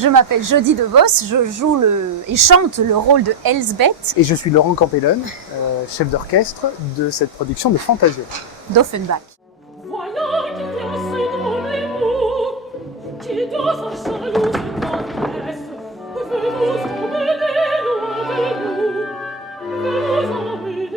Je m'appelle Jodie De Vos, je joue et chante le rôle de Elsbeth Et je suis Laurent Campellon, chef d'orchestre de cette production de Fantasio. d'Offenbach. Voilà qu'il y a assez dans les mots qui dans sa jalouse tendresse veut vous emmener loin de nous, veut vous emmener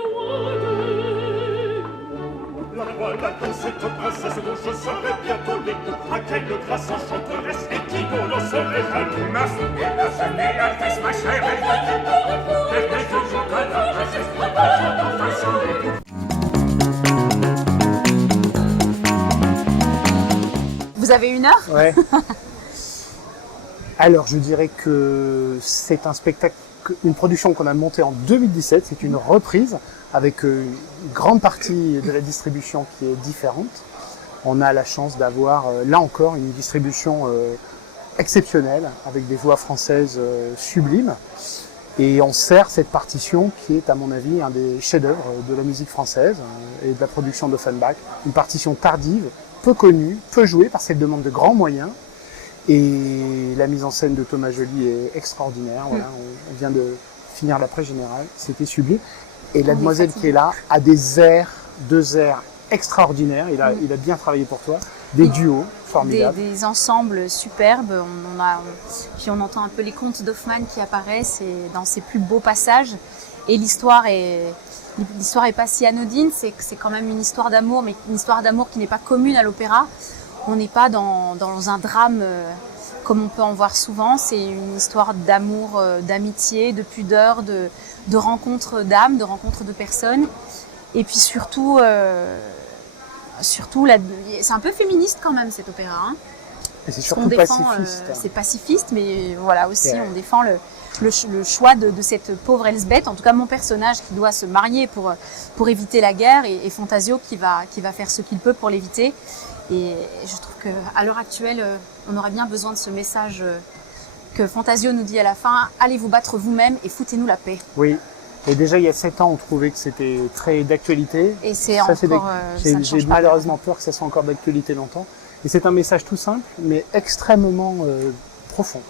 loin de nous. La voilà donc cette princesse dont je serai bientôt l'époux, à quelle grâce enchanteresse et qui dont l'on serait jaloux. Ma fille est la jeune et Altesse, ma chère, elle est toujours à la princesse, enfin son époux. Vous avez 1 heure? Ouais. Alors, je dirais que c'est un spectacle, une production qu'on a montée en 2017. C'est une reprise avec une grande partie de la distribution qui est différente. On a la chance d'avoir, là encore, une distribution exceptionnelle avec des voix françaises sublimes. Et on sert cette partition qui est, à mon avis, un des chefs-d'œuvre de la musique française et de la production d'Offenbach. Une partition tardive, peu connue, peu jouée parce qu'elle demande de grands moyens. Et la mise en scène de Thomas Joly est extraordinaire. Voilà, on vient de finir la pré-générale, c'était sublime. Et la demoiselle qui est là a des airs, 2 airs extraordinaires. Il a bien travaillé pour toi. Des duos formidables. Des ensembles superbes. Puis on entend un peu les contes d'Hoffmann qui apparaissent dans ses plus beaux passages. Et l'histoire est pas si anodine. C'est quand même une histoire d'amour, mais une histoire d'amour qui n'est pas commune à l'opéra. On n'est pas dans un drame comme on peut en voir souvent. C'est une histoire d'amour, d'amitié, de pudeur, de rencontres d'âmes, de rencontres de personnes. Et puis surtout, c'est un peu féministe quand même cet opéra. Hein. Et c'est surtout pacifiste. C'est pacifiste, mais voilà aussi on défend le choix de cette pauvre Elsbeth. En tout cas, mon personnage qui doit se marier pour éviter la guerre et Fantasio qui va faire ce qu'il peut pour l'éviter. Et je trouve qu'à l'heure actuelle, on aurait bien besoin de ce message que Fantasio nous dit à la fin, allez vous battre vous-même et foutez-nous la paix. Oui, et déjà il y a 7 ans, on trouvait que c'était très d'actualité. Et c'est encore, j'ai malheureusement peur que ça soit encore d'actualité longtemps. Et c'est un message tout simple, mais extrêmement profond.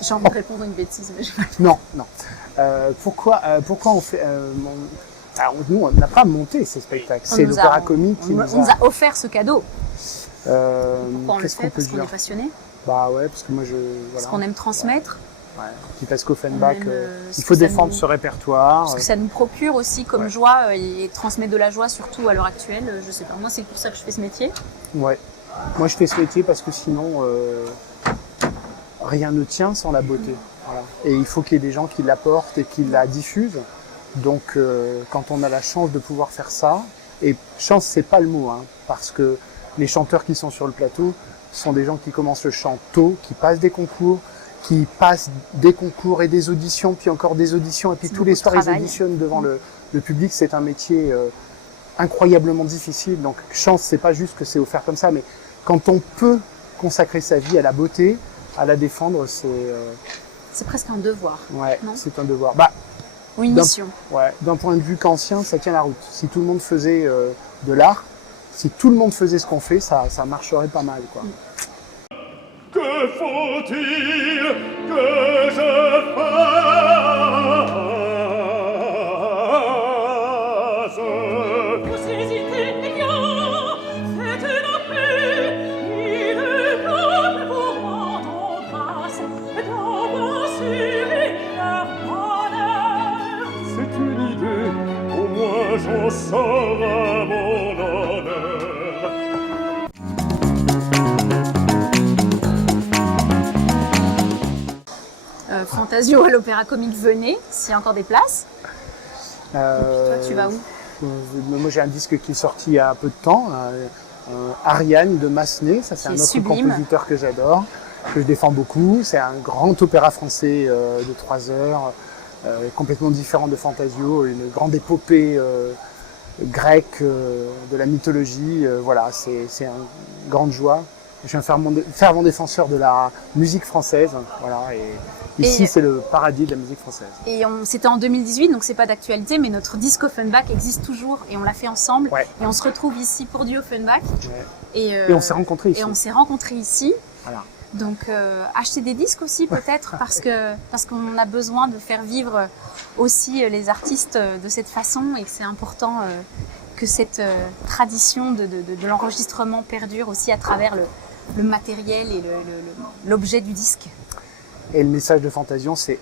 J'ai envie de répondre une bêtise, mais Non. Pourquoi on fait... alors, nous, on n'a pas monté ces spectacles. C'est l'Opéra Comique qui nous a offert ce cadeau. Pourquoi on le fait? Parce qu'on est passionné. Bah ouais, parce que moi parce qu'on aime transmettre. Ouais. Puis parce qu'Offenbach, il faut défendre ce répertoire. Parce que ça nous procure aussi comme joie et transmettre de la joie, surtout à l'heure actuelle. Je sais pas, moi c'est pour ça que je fais ce métier. Ouais. Moi je fais ce métier parce que sinon rien ne tient sans la beauté. Voilà. Et il faut qu'il y ait des gens qui l'apportent et qui la diffusent. Donc quand on a la chance de pouvoir faire ça, et chance c'est pas le mot, hein, parce que les chanteurs qui sont sur le plateau sont des gens qui commencent le chant tôt, qui passent des concours, et des auditions, puis encore des auditions, et puis tous les soirs ils auditionnent devant le public. C'est un métier incroyablement difficile. Donc chance, c'est pas juste que c'est offert comme ça, mais quand on peut consacrer sa vie à la beauté, à la défendre, c'est presque un devoir. Ouais, c'est un devoir. Bah, Ou une mission. Ouais, d'un point de vue kantien, ça tient la route. Si tout le monde faisait de l'art, si tout le monde faisait ce qu'on fait, ça marcherait pas mal, quoi. Que faut-il que je fasse? Vous hésitez, eh bien, faites la paix. Il est temps pour rendre grâce d'avancer leur bonheur. C'est une idée, au moins j'en sors à mon honneur. Fantasio à l'Opéra Comique, venez, s'il y a encore des places. Toi, tu vas où? Moi, j'ai un disque qui est sorti il y a un peu de temps, Ariane de Massenet. Ça, c'est un autre compositeur que j'adore, que je défends beaucoup. C'est un grand opéra français de 3 heures, complètement différent de Fantasio, une grande épopée grecque de la mythologie. Voilà, c'est une grande joie. Je suis un fervent défenseur de la musique française. Voilà, et ici, c'est le paradis de la musique française. Et c'était en 2018, donc c'est pas d'actualité, mais notre disque Offenbach existe toujours et on l'a fait ensemble. Ouais. Et on se retrouve ici pour du Offenbach. Ouais. Et on s'est rencontrés ici. Et on s'est rencontrés ici. Voilà. Donc acheter des disques aussi peut-être parce qu'on a besoin de faire vivre aussi les artistes de cette façon et que c'est important que cette tradition de l'enregistrement perdure aussi à travers le matériel et l'objet du disque. Et le message de Fantasio, c'est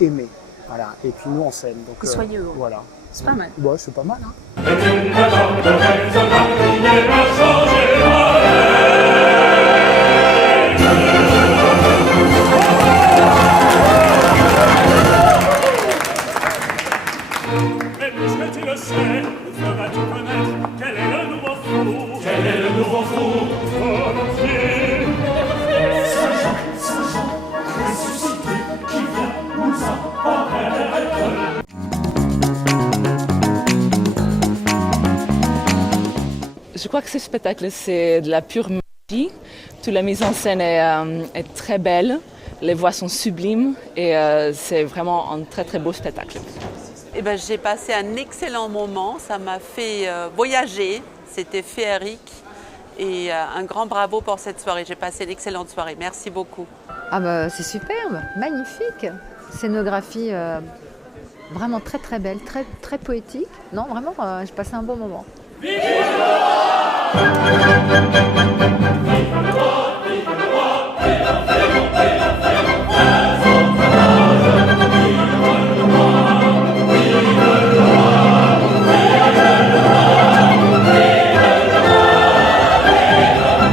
aimer. Voilà. Et puis nous, on s'aime. Donc soyez heureux. Voilà. C'est pas mal. Ouais, c'est pas mal. Hein. Mais puisque tu le sais, feras-tu connaître quel est le nouveau fou? Quel est le nouveau fou? Volontiers. Saint-Jean, ressuscité, qui vient nous apparaître. Je crois que ce spectacle, c'est de la pure magie. Toute la mise en scène est très belle, les voix sont sublimes et c'est vraiment un très très beau spectacle. Eh ben, j'ai passé un excellent moment, ça m'a fait voyager, c'était féerique et un grand bravo pour cette soirée. J'ai passé une excellente soirée, merci beaucoup. Ah bah, c'est superbe, magnifique, scénographie vraiment très très belle, très, très poétique. Non, vraiment, j'ai passé un bon moment. Vive le roi! Vive le roi! Vive le roi! Et on fait monter, on fait monter son fromage. Vive le roi! Vive le roi!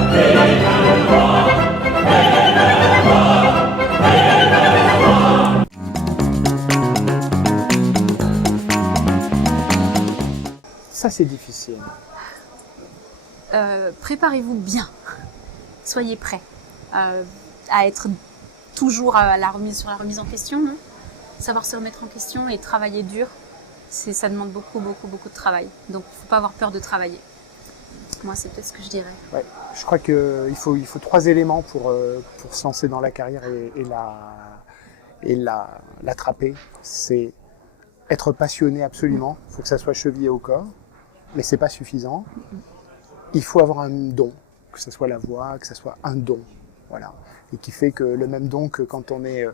Vive le roi! Vive le roi! Vive le roi! Ça, c'est difficile. Préparez-vous bien. Soyez prêts à être toujours sur la remise en question. Hein. Savoir se remettre en question et travailler dur, ça demande beaucoup de travail. Donc, il ne faut pas avoir peur de travailler. Moi, c'est peut-être ce que je dirais. Ouais, je crois qu'il faut 3 éléments pour se lancer dans la carrière et l'attraper. C'est être passionné absolument. Il faut que ça soit chevillé au corps, mais c'est pas suffisant. Il faut avoir un don, que ce soit la voix, que ce soit un don. Voilà. Et qui fait que le même don que quand on est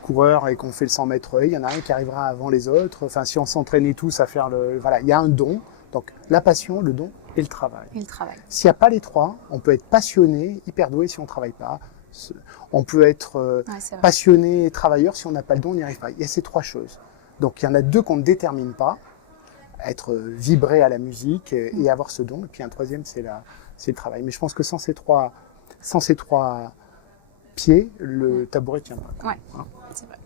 coureur et qu'on fait le 100 mètres, il y en a un qui arrivera avant les autres. Enfin, si on s'entraînait tous à faire voilà, il y a un don. Donc, la passion, le don et le travail. S'il n'y a pas les 3, on peut être passionné, hyper doué si on ne travaille pas. On peut être passionné et travailleur, si on n'a pas le don, on n'y arrive pas. Il y a ces 3 choses. Donc, il y en a 2 qu'on ne détermine pas. Être vibré à la musique et avoir ce don. Et puis un troisième, c'est le travail. Mais je pense que sans ces trois pieds, le tabouret tiendra. Ouais, c'est vrai.